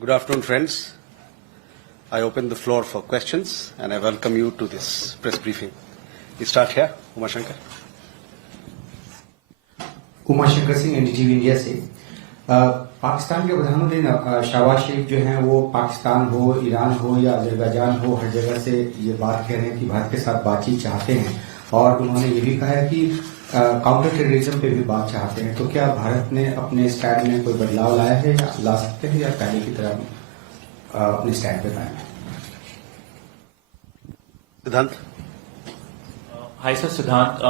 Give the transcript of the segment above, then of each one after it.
Good afternoon, friends. I open the floor for questions and I welcome you to this press briefing. We start here, Uma Shankar. Uma Shankar Singh NDTV India से पाकिस्तान के प्रधानमंत्री शहबाज शरीफ जो हैं वो पाकिस्तान हो, Iran हो या अजरबैजान हो, हर जगह से ये बात कह रहे हैं कि भारत के साथ बातचीत चाहते हैं और उन्होंने ये भी कहा है कि काउंटर टेररिज्म पे भी बात चाहते हैं। तो क्या भारत ने अपने स्टैंड में कोई बदलाव लाया है या ला सकते हैं या पहले की तरह अपने स्टैंड पे कायम है? Siddhant. Hi, sir. Siddhant.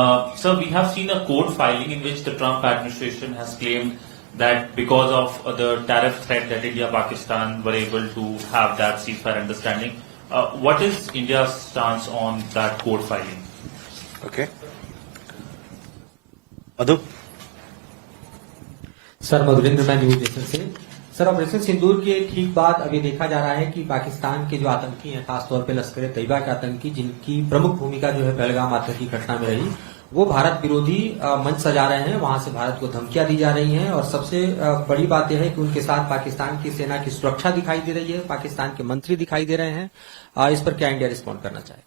Sir, we have seen a court filing in which the Trump administration has claimed that because of the tariff threat that India-Pakistan were able to have that ceasefire understanding. What is India's stance on that court filing? Okay. Madhu. Sir Madhurendra मैं news nation से। Sir operation सिंदूर के ठीक बाद अभी देखा जा रहा है कि पाकिस्तान के जो आतंकी हैं, खासतौर पे लश्कर तैयबा के आतंकी, जिनकी प्रमुख भूमिका जो है पहलगाम आतंकी घटना में रही, वो भारत विरोधी मंच सजा रहे हैं। वहां से भारत को धमकियां दी जा रही हैं और सबसे बड़ी बात यह है कि उनके साथ पाकिस्तान की सेना की सुरक्षा दिखाई दे रही है, पाकिस्तान के मंत्री दिखाई दे रहे हैं। इस पर क्या इंडिया रिस्पॉन्ड करना चाहेगा?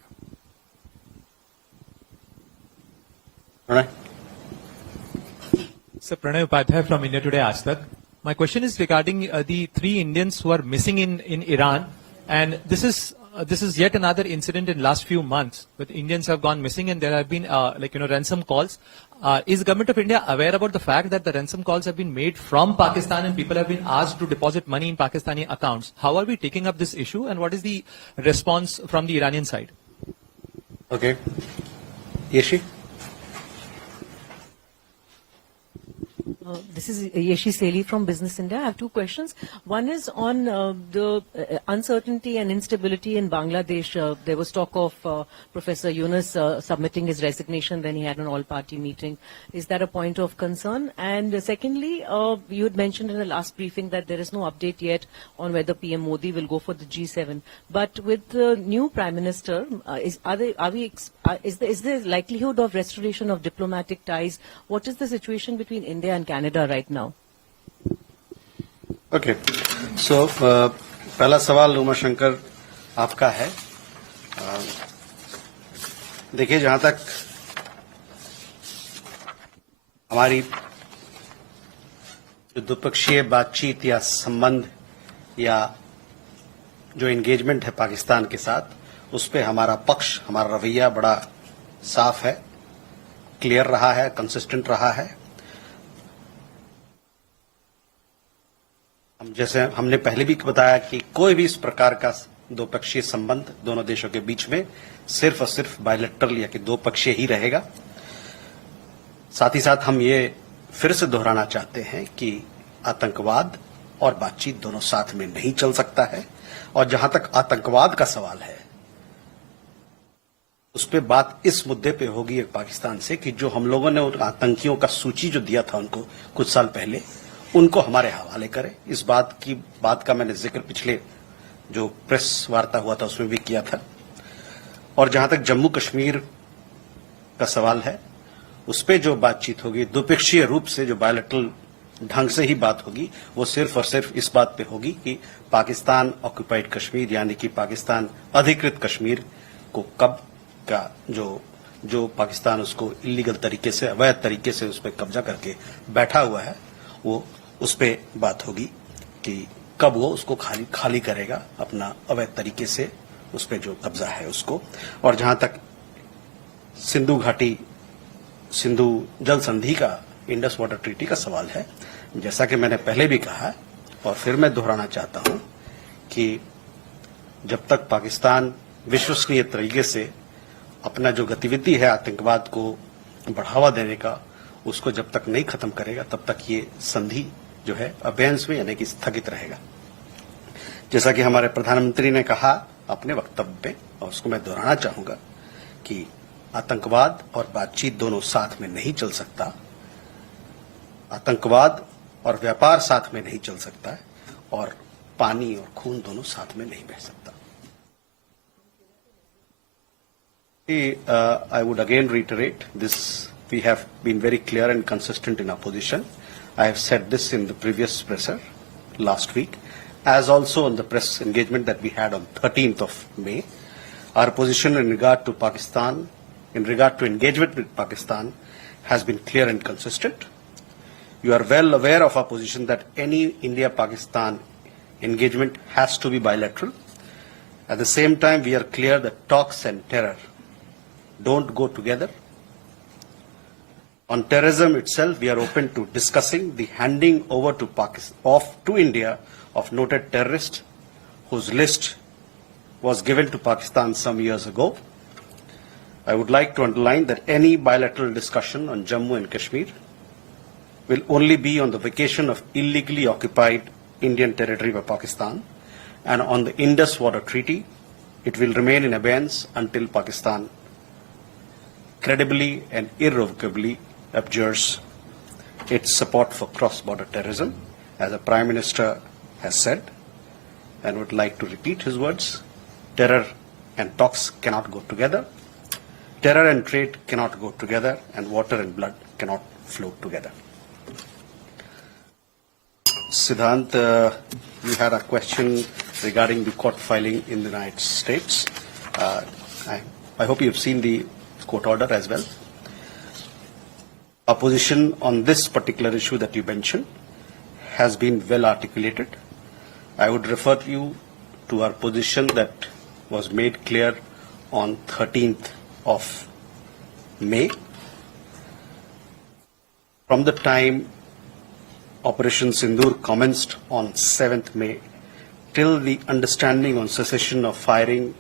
Sir, Pranay Upadhyay from India Today Aaj Tak. My question is regarding the 3 Indians who are missing in Iran, and this is yet another incident in last few months with Indians have gone missing, and there have been ransom calls. Is government of India aware about the fact that the ransom calls have been made from Pakistan and people have been asked to deposit money in Pakistani accounts? How are we taking up this issue, and what is the response from the Iranian side? Okay. Yeshi. This is Yeshi Seli from Business India. I have 2 questions. One is on the uncertainty and instability in Bangladesh. There was talk of Professor Yunus submitting his resignation when he had an all-party meeting. Is that a point of concern? And secondly, you had mentioned in the last briefing that there is no update yet on whether PM Modi will go for the G7. But with the new Prime Minister, is there likelihood of restoration of diplomatic ties? What is the situation between India and Canada right now? Okay. So, पहला सवाल उमा शंकर आपका है। देखिए, जहां तक हमारी जो द्विपक्षीय बातचीत या संबंध या जो एंगेजमेंट है पाकिस्तान के साथ, उस पे हमारा पक्ष, हमारा रवैया बड़ा साफ है, क्लियर रहा है, कंसिस्टेंट रहा है। जैसे हमने पहले भी बताया कि कोई भी इस प्रकार का द्विपक्षीय संबंध दोनों देशों के बीच में सिर्फ और सिर्फ बायलैटरल या कि दो पक्षीय ही रहेगा। साथ ही साथ हम ये फिर से दोहराना चाहते हैं कि आतंकवाद और बातचीत दोनों साथ में नहीं चल सकता है। और जहां तक आतंकवाद का सवाल है, उस पे बात इस मुद्दे पे होगी एक पाकिस्तान से कि जो हम लोगों ने उन आतंकियों का सूची जो दिया था उनको कुछ साल पहले, उनको हमारे हवाले करें। इस बात का मैंने जिक्र पिछले जो प्रेस वार्ता हुआ था उसमें भी किया था। और जहां तक जम्मू कश्मीर का सवाल है, उस पे जो बातचीत होगी द्विपक्षीय रूप से, जो बायलैटरल ढंग से ही बात होगी, वो सिर्फ और सिर्फ इस बात पे होगी कि पाकिस्तान ऑक्यूपाइड कश्मीर यानी कि पाकिस्तान अधिकृत कश्मीर को कब का जो पाकिस्तान उसको इलीगल तरीके से, अवैध तरीके से उस पर कब्जा करके बैठा हुआ है, वो उस पे बात होगी कि कब वो उसको खाली करेगा अपना अवैध तरीके से, उस पे जो कब्जा है उसको। और जहां तक सिंधु जल संधि का, इंडस वाटर ट्रीटी का सवाल है, जैसा कि मैंने पहले भी कहा और फिर मैं दोहराना चाहता हूं कि जब तक पाकिस्तान विश्वसनीय तरीके से अपना जो गतिविधि है आतंकवाद को बढ़ावा देने का, उसको जब तक नहीं खत्म करेगा, तब तक ये संधि जो है अबेंस में यानी कि स्थगित रहेगा। जैसा कि हमारे प्रधानमंत्री ने कहा अपने वक्तव्य में, और उसको मैं दोहराना चाहूंगा कि आतंकवाद और बातचीत दोनों साथ में नहीं चल सकता, आतंकवाद और व्यापार साथ में नहीं चल सकता है, और पानी और खून दोनों साथ में नहीं बह सकता। I would again reiterate this. We have been very clear and consistent in our position. I have said this in the previous presser last week as also on the press engagement that we had on 13th of May, our position in regard to Pakistan, in regard to engagement with Pakistan, has been clear and consistent. You are well aware of our position that any India-Pakistan engagement has to be bilateral. At the same time, we are clear that talks and terror don't go together. On terrorism itself, we are open to discussing the handing over to Pakistan, to India, of noted terrorists whose list was given to Pakistan some years ago. I would like to underline that any bilateral discussion on Jammu and Kashmir will only be on the vacation of illegally occupied Indian territory by Pakistan, and on the Indus Water Treaty, it will remain in abeyance until Pakistan credibly and irrevocably abjures its support for cross-border terrorism, as the Prime Minister has said, and would like to repeat his words. Terror and talks cannot go together. Terror and trade cannot go together, and water and blood cannot flow together. Siddhant, you had a question regarding the court filing in the United States. I hope you've seen the court order as well. Our position on this particular issue that you mentioned has been well articulated. I would refer you to our position that was made clear on 13th of May. From the time Operation Sindoor commenced on 7th May till the understanding on cessation of firing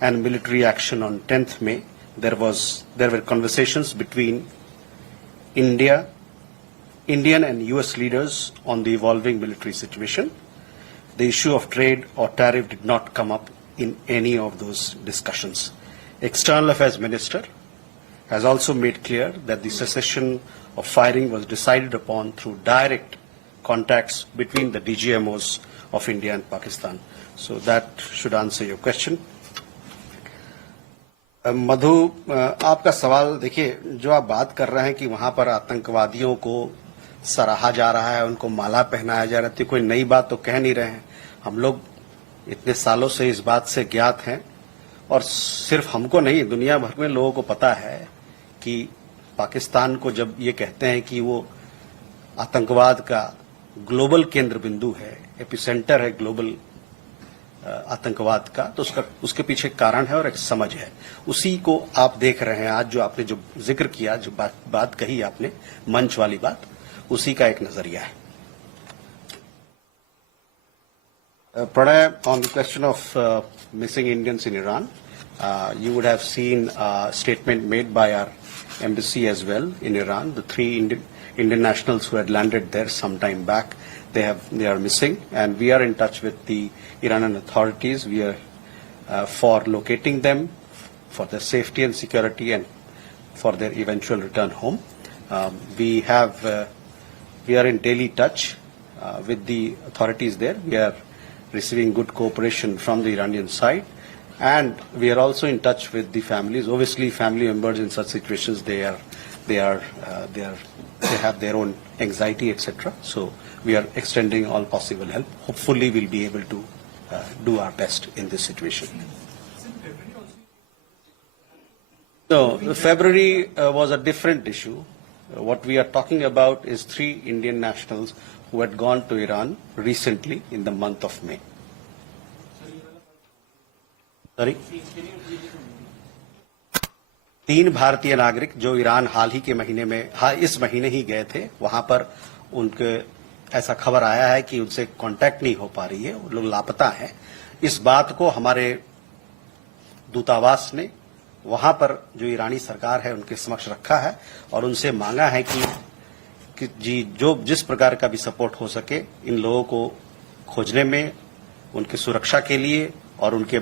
and military action on 10th May, there were conversations between Indian and US leaders on the evolving military situation. The issue of trade or tariff did not come up in any of those discussions. External Affairs Minister has also made clear that the cessation of firing was decided upon through direct contacts between the DGMOs of India and Pakistan. So that should answer your question. मधु, आपका सवाल देखिए, जो आप बात कर रहे हैं कि वहां पर आतंकवादियों को सराहा जा रहा है, उनको माला पहनाया जा रहा है, तो कोई नई बात तो कह नहीं रहे हैं. हम लोग इतने सालों से इस बात से ज्ञात हैं, और सिर्फ हमको नहीं, दुनिया भर में लोगों को पता है कि पाकिस्तान को जब ये कहते हैं कि वो आतंकवाद का ग्लोबल केंद्र बिंदु है, एपिसेंटर है ग्लोबल आतंकवाद का, तो उसके पीछे कारण है और एक समझ है. उसी को आप देख रहे हैं. आज जो आपने जो जिक्र किया, जो बात कही आपने, मंच वाली बात, उसी का एक नजरिया है. Pranay, on the question of missing Indians in Iran, you would have seen a statement made by our embassy as well in Iran. The 3 Indian nationals who had landed there some time back, they are missing, and we are in touch with the Iranian authorities. We are for locating them, for their safety and security, and for their eventual return home. We are in daily touch with the authorities there. We are receiving good cooperation from the Iranian side, and we are also in touch with the families. Obviously, family members in such situations, they have their own anxiety, etc. So we are extending all possible help. Hopefully, we'll be able to do our best in this situation. No, February was a different issue. What we are talking about is 3 Indian nationals who had gone to Iran recently in the month of May. Sorry? 3 भारतीय नागरिक जो Iran हाल ही के महीने में, इस महीने ही गए थे, वहां पर उनके ऐसा खबर आया है कि उनसे कांटेक्ट नहीं हो पा रही है, वो लोग लापता हैं. इस बात को हमारे दूतावास ने वहां पर जो ईरानी सरकार है उनके समक्ष रखा है और उनसे मांगा है कि जिस प्रकार का भी सपोर्ट हो सके इन लोगों को खोजने में, उनकी सुरक्षा के लिए और उनके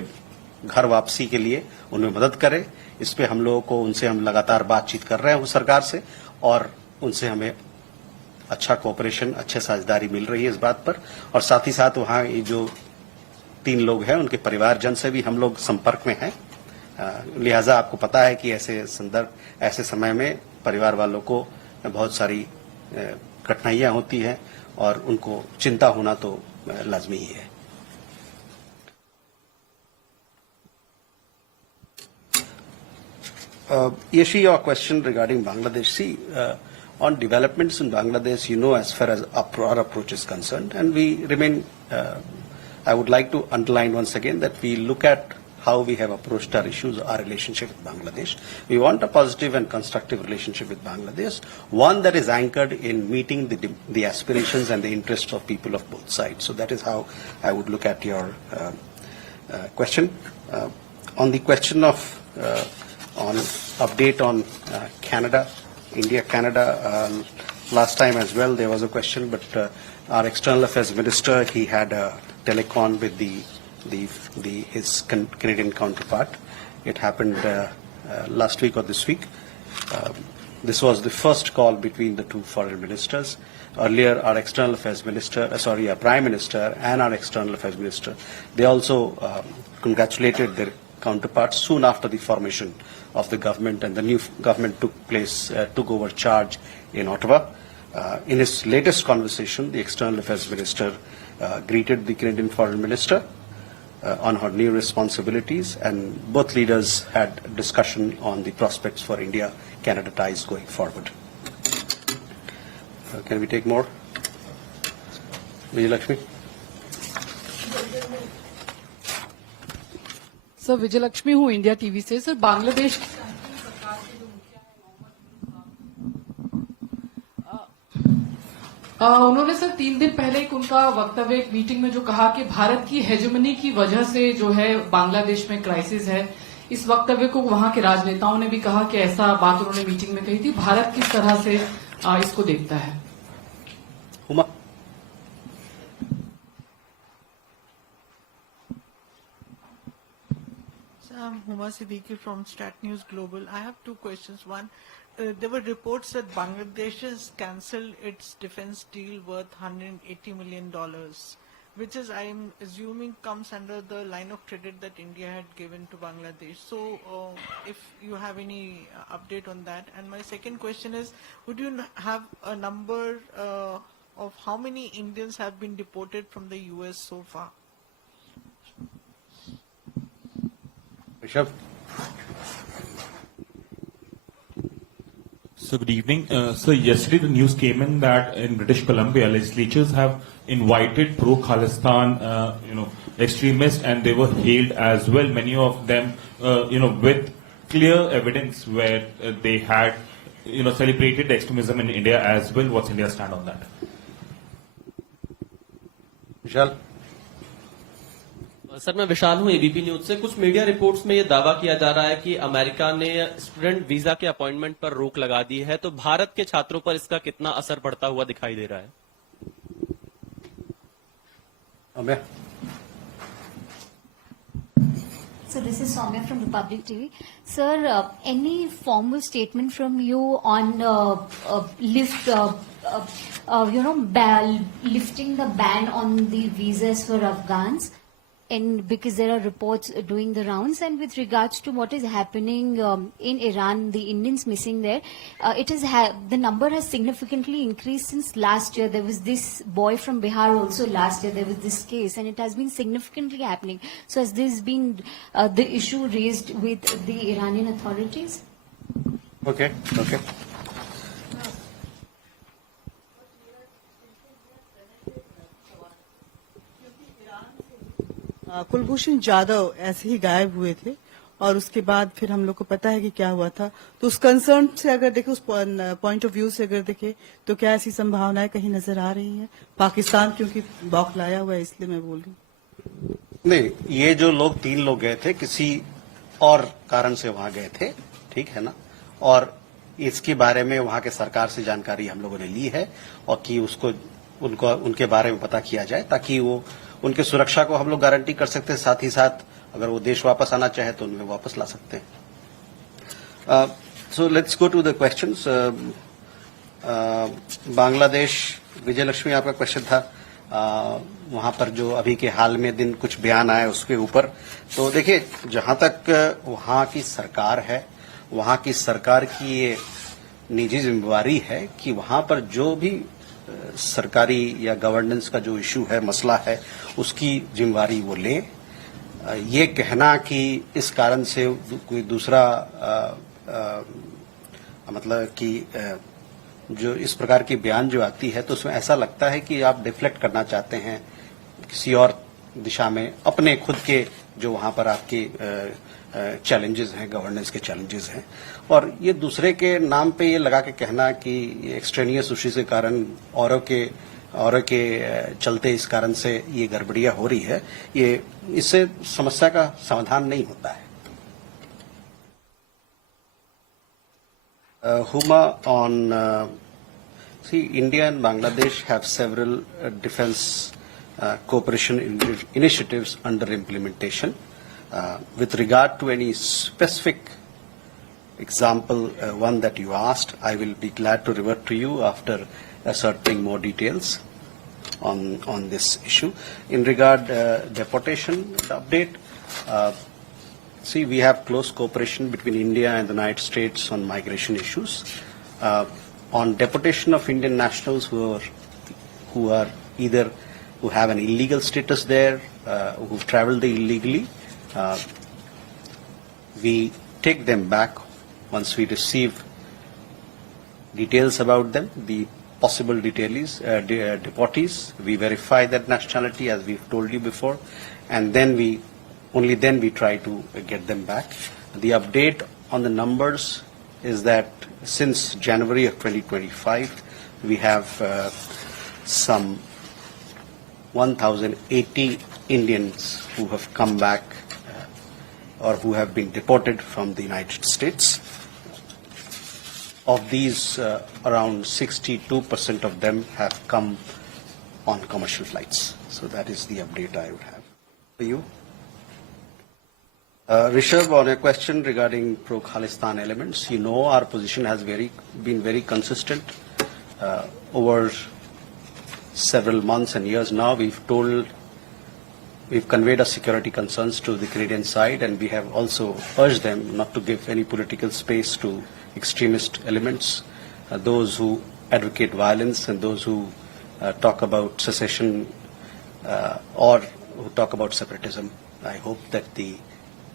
घर वापसी के लिए उनमें मदद करे. इस पे हम लोगों को, उनसे हम लगातार बातचीत कर रहे हैं उस सरकार से, और उनसे हमें अच्छा कोऑपरेशन, अच्छे साझेदारी मिल रही है इस बात पर. और साथ ही साथ वहाँ ये जो 3 लोग हैं उनके परिवारजन से भी हम लोग संपर्क में हैं. लिहाजा आपको पता है कि ऐसे समय में परिवार वालों को बहुत सारी कठिनाइयां होती हैं और उनको चिंता होना तो लाजमी ही है। Yeshi, your question regarding Bangladesh. See, on developments in Bangladesh, as far as our approach is concerned, and we remain, I would like to underline once again that we look at how we have approached our issues, our relationship with Bangladesh. We want a positive and constructive relationship with Bangladesh, one that is anchored in meeting the aspirations and the interests of people of both sides. So that is how I would look at your question. On the question of on update on Canada, India-Canada, last time as well there was a question, but our External Affairs Minister, he had a telecon with his Canadian counterpart. It happened last week or this week. This was the first call between the two foreign ministers. Earlier, our External Affairs Minister, our Prime Minister and our External Affairs Minister, they also congratulated their counterparts soon after the formation of the government, and the new government took over charge in Ottawa. In his latest conversation, the External Affairs Minister greeted the Canadian Foreign Minister on her new responsibilities, and both leaders had a discussion on the prospects for India-Canada ties going forward. Can we take more? Vijay Lakshmi? Sir Vijay Lakshmi हूँ India TV से। Sir Bangladesh उन्होंने sir 3 दिन पहले एक उनका वक्तव्य एक meeting में जो कहा कि भारत की हेजेमनी की वजह से जो है बांग्लादेश में क्राइसिस है। इस वक्तव्य को वहां के राजनेताओं ने भी कहा कि ऐसा बात उन्होंने मीटिंग में कही थी। भारत किस तरह से इसको देखता है? I'm Huma Siddiqui from Stat News Global. I have 2 questions. One, there were reports that Bangladesh has cancelled its defense deal worth $180 million, which is, I am assuming, comes under the line of credit that India had given to Bangladesh. So, if you have any update on that. And my second question is, would you have a number of how many Indians have been deported from the US so far? Rishabh? So good evening. So yesterday the news came in that in British Columbia legislatures have invited pro-Khalistan, extremists, and they were hailed as well. Many of them, with clear evidence where they had, celebrated extremism in India as well. What's India's stand on that? Vishal? Sir मैं विशाल हूं ABP news से। कुछ media reports में ये दावा किया जा रहा है कि अमेरिका ने स्टूडेंट वीजा के अपॉइंटमेंट पर रोक लगा दी है, तो भारत के छात्रों पर इसका कितना असर पड़ता हुआ दिखाई दे रहा है? So this is Soumya from Republic TV. Sir, any formal statement from you on lifting the ban on the visas for Afghans? And because there are reports doing the rounds, and with regards to what is happening in Iran, the Indians missing there, the number has significantly increased since last year. There was this boy from Bihar also last year. There was this case, and it has been significantly happening. So has this been the issue raised with the Iranian authorities? Okay. Kulbhushan Jadhav ऐसे ही गायब हुए थे और उसके बाद फिर हम लोग को पता है कि क्या हुआ था। तो उस कंसर्न से अगर देखें, उस पॉइंट ऑफ व्यू से अगर देखें, तो क्या ऐसी संभावनाएं कहीं नजर आ रही हैं? पाकिस्तान क्योंकि बौखलाया हुआ है, इसलिए मैं बोल रही हूँ। नहीं, ये जो 3 लोग गए थे किसी और कारण से वहां गए थे, ठीक है ना, और इसके बारे में वहां के सरकार से जानकारी हम लोगों ने ली है और कि उनके बारे में पता किया जाए ताकि वो उनके सुरक्षा को हम लोग गारंटी कर सकते हैं। साथ ही साथ अगर वो देश वापस आना चाहे तो उन्हें वापस ला सकते हैं। So let's go to the questions. Bangladesh, Vijay Lakshmi आपका क्वेश्चन था, वहां पर जो अभी के हाल में दिन कुछ बयान आए उसके ऊपर। तो देखिए, जहां तक वहां की सरकार है, वहां की सरकार की ये निजी जिम्मेवारी है कि वहां पर जो भी सरकारी या गवर्नेंस का जो इशू है, मसला है, उसकी जिम्मेवारी वो लें। ये कहना कि इस कारण से कोई दूसरा मतलब कि जो इस प्रकार की बयान जो आती है, तो उसमें ऐसा लगता है कि आप डिफ्लेक्ट करना चाहते हैं किसी और दिशा में, अपने खुद के जो वहां पर आपके चैलेंजेस हैं, गवर्नेंस के चैलेंजेस हैं, और ये दूसरे के नाम पे ये लगा के कहना कि एक्सट्रेनियस इश्यूज के कारण औरों के चलते इस कारण से ये गड़बड़ियां हो रही है, ये इससे समस्या का समाधान नहीं होता है। Huma, on see, India and Bangladesh have several defense cooperation initiatives under implementation. With regard to any specific example, one that you asked, I will be glad to revert to you after ascertaining more details on this issue. In regard deportation update, see, we have close cooperation between India and the United States on migration issues. On deportation of Indian nationals who have an illegal status there, who've traveled illegally, we take them back once we receive details about them, the possible deportees. We verify that nationality, as we've told you before, and then only then we try to get them back. The update on the numbers is that since January of 2025, we have some 1,080 Indians who have come back or who have been deported from the United States. Of these, around 62% of them have come on commercial flights. So that is the update I would have for you. Rishabh, on a question regarding pro-Khalistan elements, you know our position has been very consistent over several months and years now. We've conveyed our security concerns to the Canadian side, and we have also urged them not to give any political space to extremist elements, those who advocate violence and those who talk about secession or who talk about separatism. I hope that the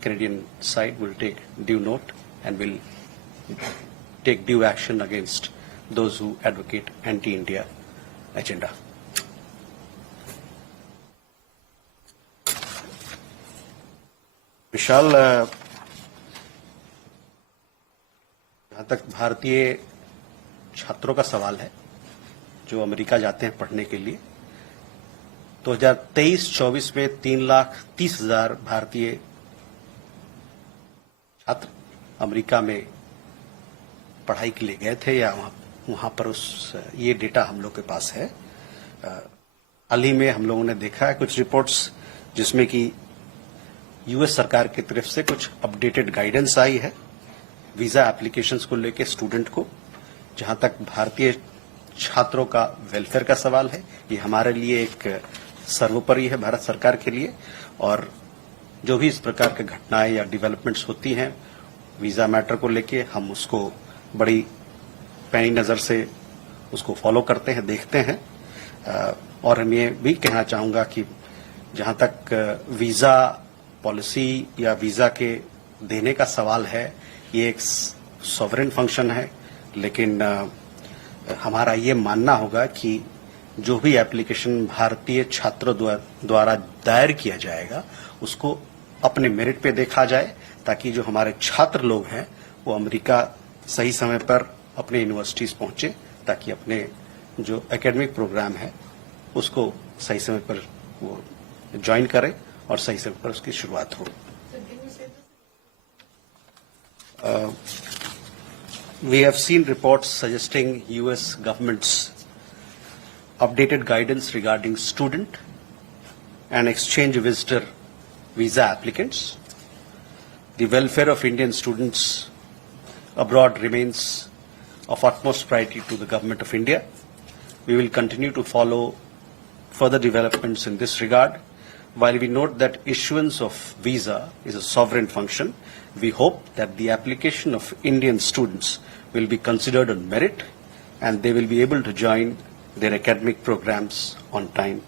Canadian side will take due note and will take due action against those who advocate anti-India agenda. विशाल, जहाँ तक भारतीय छात्रों का सवाल है जो America जाते हैं पढ़ने के लिए, 2023-24 में 3,30,000 भारतीय छात्र अमेरिका में पढ़ाई के लिए गए थे या वहां पर ये डेटा हम लोग के पास है। हाल ही में हम लोगों ने देखा है कुछ रिपोर्ट्स जिसमें कि यूएस सरकार की तरफ से कुछ अपडेटेड गाइडेंस आई है वीजा एप्लीकेशंस को लेकर स्टूडेंट को। जहां तक भारतीय छात्रों का वेलफेयर का सवाल है, ये हमारे लिए एक सर्वोपरि है भारत सरकार के लिए, और जो भी इस प्रकार की घटनाएं या डेवलपमेंट्स होती हैं वीजा मैटर को लेके, हम उसको बड़ी पैनी नजर से उसको फॉलो करते हैं, देखते हैं। और मैं ये भी कहना चाहूंगा कि जहां तक वीजा पॉलिसी या वीजा के देने का सवाल है, ये एक सॉवरेन फंक्शन है, लेकिन हमारा ये मानना होगा कि जो भी एप्लीकेशन भारतीय छात्रों द्वारा दायर किया जाएगा उसको अपने मेरिट पे देखा जाए, ताकि जो हमारे छात्र लोग हैं वो अमेरिका सही समय पर अपने यूनिवर्सिटीज पहुंचे, ताकि अपने जो एकेडमिक प्रोग्राम है उसको सही समय पर वो ज्वाइन करें और सही समय पर उसकी शुरुआत हो। We have seen reports suggesting U.S. government's updated guidance regarding student and exchange visitor visa applicants. The welfare of Indian students abroad remains of utmost priority to the Government of India. We will continue to follow further developments in this regard. While we note that issuance of visa is a sovereign function, we hope that the application of Indian students will be considered on merit and they will be able to join their academic programs on time.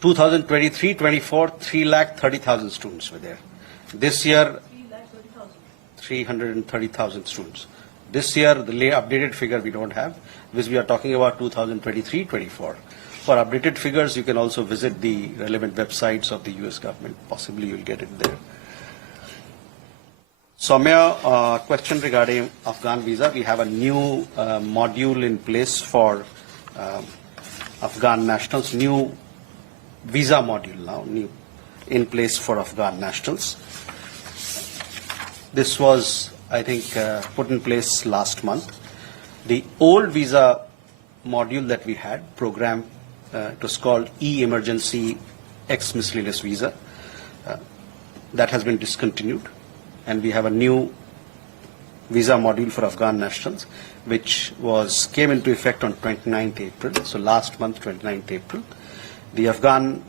2023-24, 330,000 students were there. This year, 330,000 students. This year, the updated figure we don't have, because we are talking about 2023-24. For updated figures, you can also visit the relevant websites of the US government. Possibly you'll get it there. Soumya, question regarding Afghan visa. We have a new module in place for Afghan nationals, new visa module now, new in place for Afghan nationals. This was, I think, put in place last month. The old visa module that we had, program, it was called E-Emergency Ex Miscellaneous Visa. That has been discontinued, and we have a new visa module for Afghan nationals, which came into effect on 29th April. So last month, 29th April. The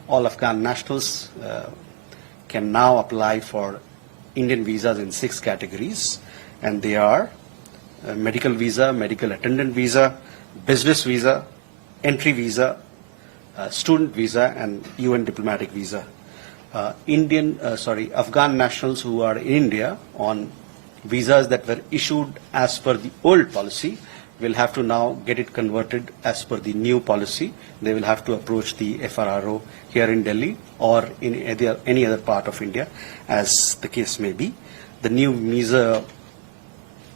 all Afghan nationals can now apply for Indian visas in 6 categories, and they are medical visa, medical attendant visa, business visa, entry visa, student visa, and UN diplomatic visa. Afghan nationals who are in India on visas that were issued as per the old policy will have to now get it converted as per the new policy. They will have to approach the FRRO here in Delhi or in any other part of India, as the case may be. The new visa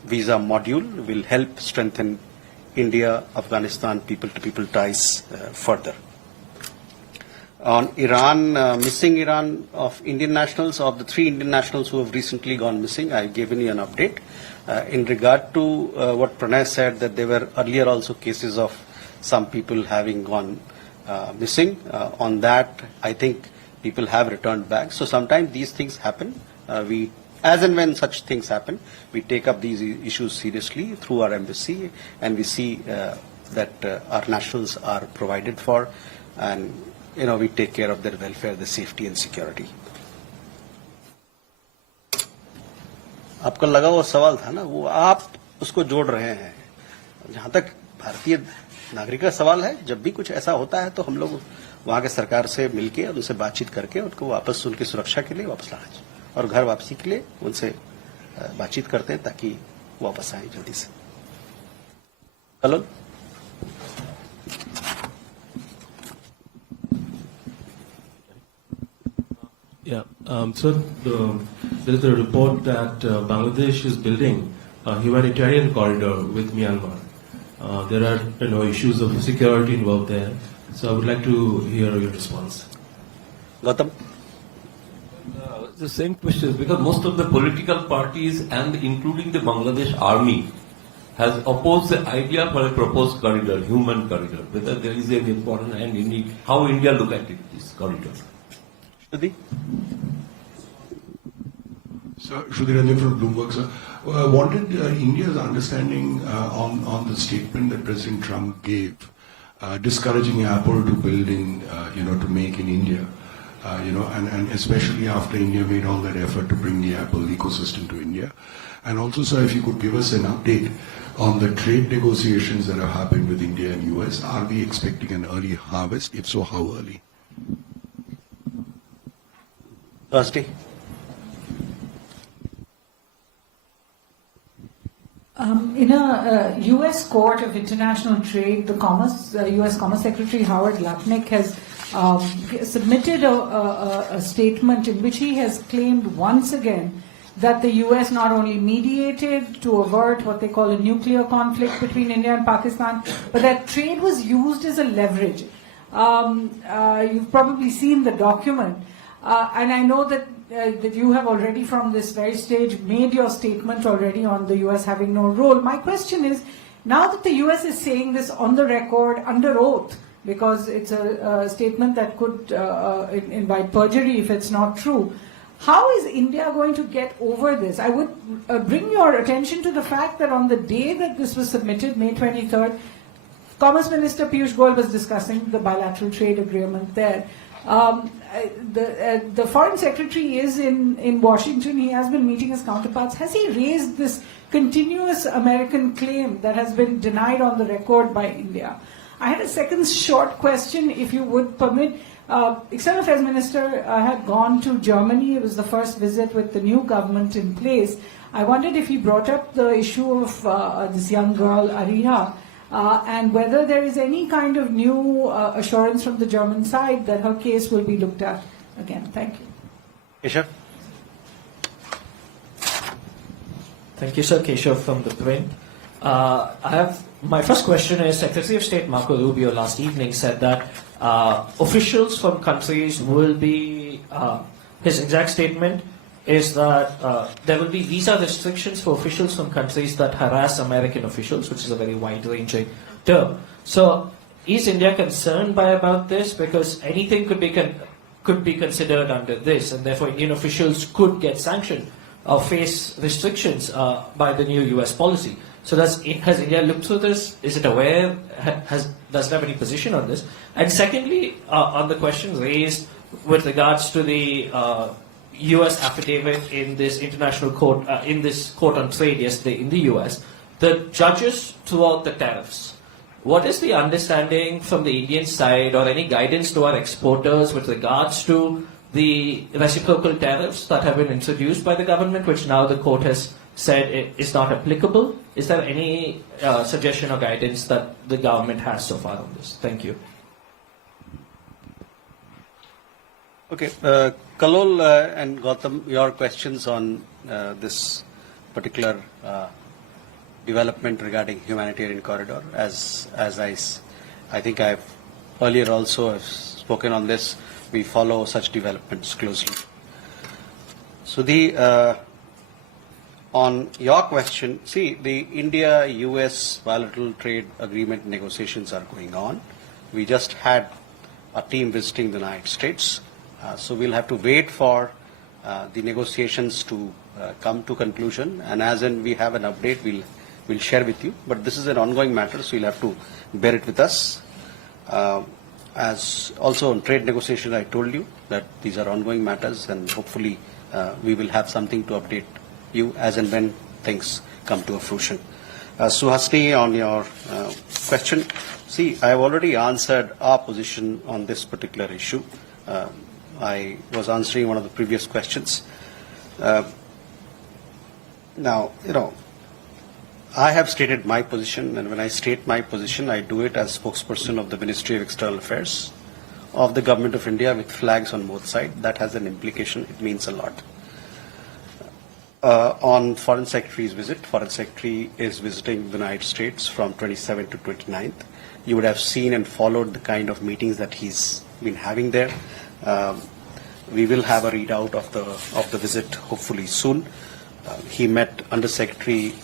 module will help strengthen India-Afghanistan people-to-people ties further. On Iran, missing Iran of Indian nationals, of the 3 Indian nationals who have recently gone missing, I've given you an update. In regard to what Pranay said, that there were earlier also cases of some people having gone missing. On that, I think people have returned back. So sometimes these things happen. As and when such things happen, we take up these issues seriously through our embassy, and we see that our nationals are provided for, and we take care of their welfare, their safety and security. आपका लगा वो सवाल था ना, वो आप उसको जोड़ रहे हैं. जहां तक भारतीय नागरिक का सवाल है, जब भी कुछ ऐसा होता है तो हम लोग वहां के सरकार से मिलके और उनसे बातचीत करके उनको वापस उनकी सुरक्षा के लिए वापस लाना चाहिए, और घर वापसी के लिए उनसे बातचीत करते हैं ताकि वापस आए जल्दी से. Hello. Yeah, so there is a report that Bangladesh is building a humanitarian corridor with Myanmar. There are issues of security involved there. So I would like to hear your response. Gautam? The same question, because most of the political parties and including the Bangladesh army has opposed the idea for a proposed corridor, human corridor, whether there is an important and unique, how India look at it, this corridor. Shruti? Sir, Shruti Ranjan from Bloomberg, sir. Wanted India's understanding on the statement that President Trump gave, discouraging Apple to build in, to make in India, and especially after India made all that effort to bring the Apple ecosystem to India. And also, sir, if you could give us an update on the trade negotiations that have happened with India and US. Are we expecting an early harvest? If so, how early? Thursday. In a U.S. Court of International Trade, the U.S. Commerce Secretary Howard Lutnick has submitted a statement in which he has claimed once again that the U.S. not only mediated to avert what they call a nuclear conflict between India and Pakistan, but that trade was used as a leverage. You've probably seen the document, and I know that you have already from this very stage made your statement already on the US having no role. My question is, now that the US is saying this on the record, under oath, because it's a statement that could invite perjury if it's not true, how is India going to get over this? I would bring your attention to the fact that on the day that this was submitted, May 23rd, Commerce Minister Piyush Goyal was discussing the bilateral trade agreement there. The Foreign Secretary is in Washington. He has been meeting his counterparts. Has he raised this continuous American claim that has been denied on the record by India. I had a second short question, if you would permit. External Affairs Minister had gone to Germany. It was the first visit with the new government in place. I wondered if he brought up the issue of this young girl, Ariha, and whether there is any kind of new assurance from the German side that her case will be looked at again. Thank you. Keshav? Thank you, sir. Keshav from the Print. My first question is, Secretary of State Marco Rubio last evening said that officials from countries will be, his exact statement is that there will be visa restrictions for officials from countries that harass American officials, which is a very wide-ranging term. So is India concerned about this? Because anything could be considered under this, and therefore Indian officials could get sanctioned or face restrictions by the new US policy. So has India looked through this? Is it aware? Does it have any position on this? And secondly, on the question raised with regards to the US affidavit in this international court, in this court on trade yesterday in the US, the judges threw out the tariffs. What is the understanding from the Indian side or any guidance to our exporters with regards to the reciprocal tariffs that have been introduced by the government, which now the court has said is not applicable? Is there any suggestion or guidance that the government has so far on this? Thank you. Okay, Kalol and Gautam, your questions on this particular development regarding humanitarian corridor. As I think I've earlier also have spoken on this, we follow such developments closely. So on your question, see, the India-US bilateral trade agreement negotiations are going on. We just had a team visiting the United States. So we'll have to wait for the negotiations to come to conclusion. And as in we have an update, we'll share with you. But this is an ongoing matter, so you'll have to bear it with us. As also on trade negotiation, I told you that these are ongoing matters, and hopefully we will have something to update you as and when things come to a fruition. Suhasini, on your question, see, I have already answered our position on this particular issue. I was answering one of the previous questions. Now, I have stated my position, and when I state my position, I do it as spokesperson of the Ministry of External Affairs of the Government of India with flags on both sides. That has an implication. It means a lot. On Foreign Secretary's visit, Foreign Secretary is visiting the United States from 27th to 29th. You would have seen and followed the kind of meetings that he's been having there. We will have a readout of the visit hopefully soon. He met Under Secretary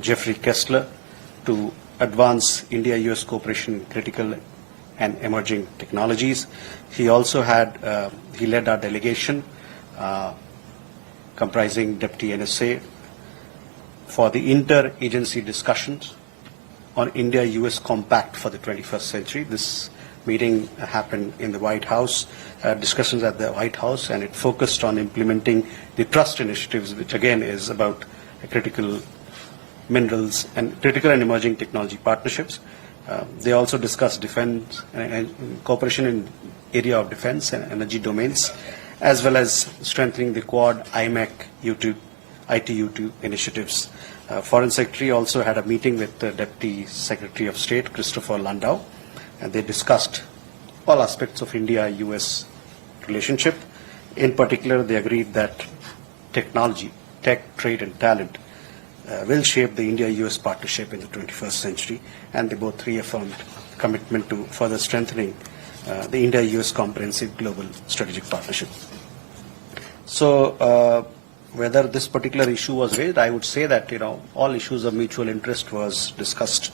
Jeffrey Kessler to advance India-US cooperation in critical and emerging technologies. He also he led our delegation comprising Deputy NSA for the inter-agency discussions on India-US Compact for the 21st century. This meeting happened in the White House, discussions at the White House, and it focused on implementing the trust initiatives, which again is about critical minerals and critical and emerging technology partnerships. They also discussed defense and cooperation in area of defense and energy domains, as well as strengthening the Quad, IMEC, IT-U2 initiatives. Foreign Secretary also had a meeting with the Deputy Secretary of State, Christopher Landau, and they discussed all aspects of India-US relationship. In particular, they agreed that technology, tech, trade, and talent will shape the India-US partnership in the 21st century, and they both reaffirmed commitment to further strengthening the India-US comprehensive global strategic partnership. So whether this particular issue was raised, I would say that all issues of mutual interest was discussed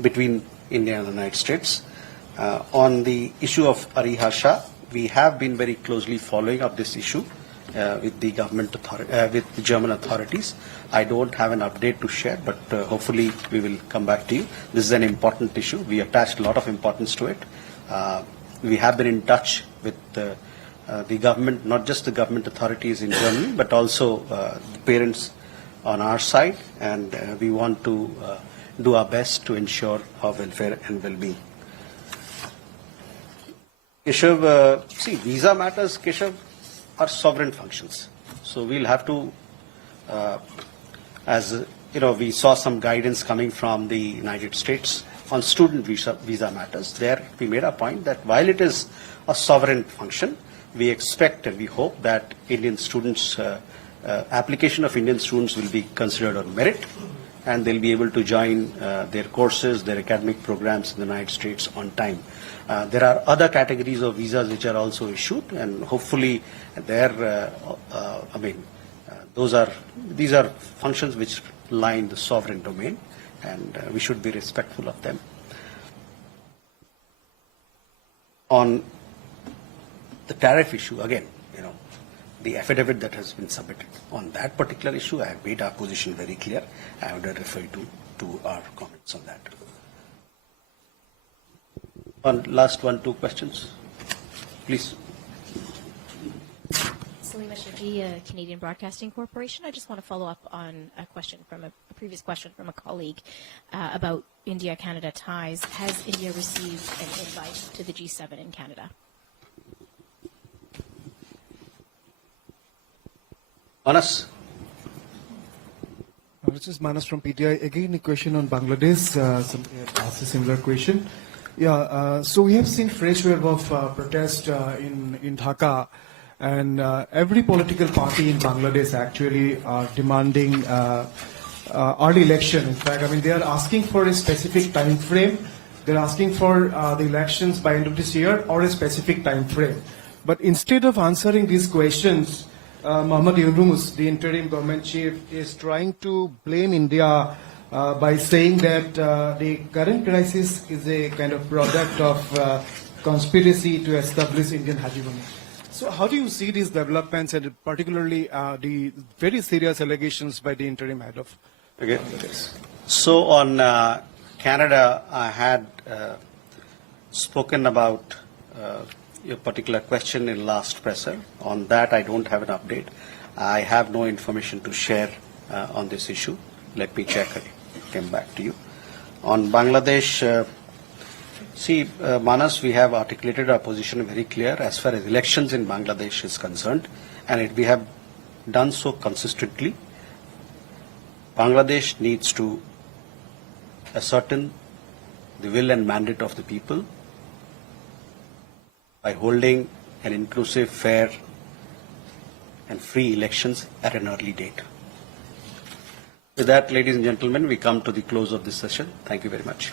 between India and the United States. On the issue of Ariha Shah, we have been very closely following up this issue with the with the German authorities. I don't have an update to share, but hopefully we will come back to you. This is an important issue. We attached a lot of importance to it. We have been in touch with the government, not just the government authorities in Germany, but also the parents on our side, and we want to do our best to ensure our welfare and well-being. Keshav, see, visa matters, Keshav, are sovereign functions. So we'll have to, as you know, we saw some guidance coming from the United States on student visa matters. There we made a point that while it is a sovereign function, we expect and we hope that Indian students, application of Indian students will be considered on merit, and they'll be able to join their courses, their academic programs in the United States on time. There are other categories of visas which are also issued, and hopefully there, these are functions which lie in the sovereign domain, and we should be respectful of them. On the tariff issue, again, you know, the affidavit that has been submitted on that particular issue, I have made our position very clear. I would refer you to our comments on that. Last 2 questions, please. Salima Shaki, Canadian Broadcasting Corporation. I just want to follow up on a question from a previous question from a colleague about India-Canada ties. Has India received an invite to the G7 in Canada? Manas. This is Manas from PTI. Again, a question on Bangladesh. Asked a similar question. Yeah, so we have seen fresh wave of protest in Dhaka, and every political party in Bangladesh actually are demanding early election. In fact, I mean, they are asking for a specific time frame. They're asking for the elections by end of this year or a specific time frame. But instead of answering these questions, Mohammad Yunus, the interim government chief, is trying to blame India by saying that the current crisis is a kind of product of conspiracy to establish Indian hegemony. So how do you see these developments, and particularly the very serious allegations by the interim head of Bangladesh? So on Canada, I had spoken about your particular question in last presser. On that, I don't have an update. I have no information to share on this issue. Let me check and come back to you. On Bangladesh, Manas, we have articulated our position very clear as far as elections in Bangladesh is concerned, and we have done so consistently. Bangladesh needs to ascertain the will and mandate of the people by holding an inclusive, fair, and free elections at an early date. With that, ladies and gentlemen, we come to the close of this session. Thank you very much.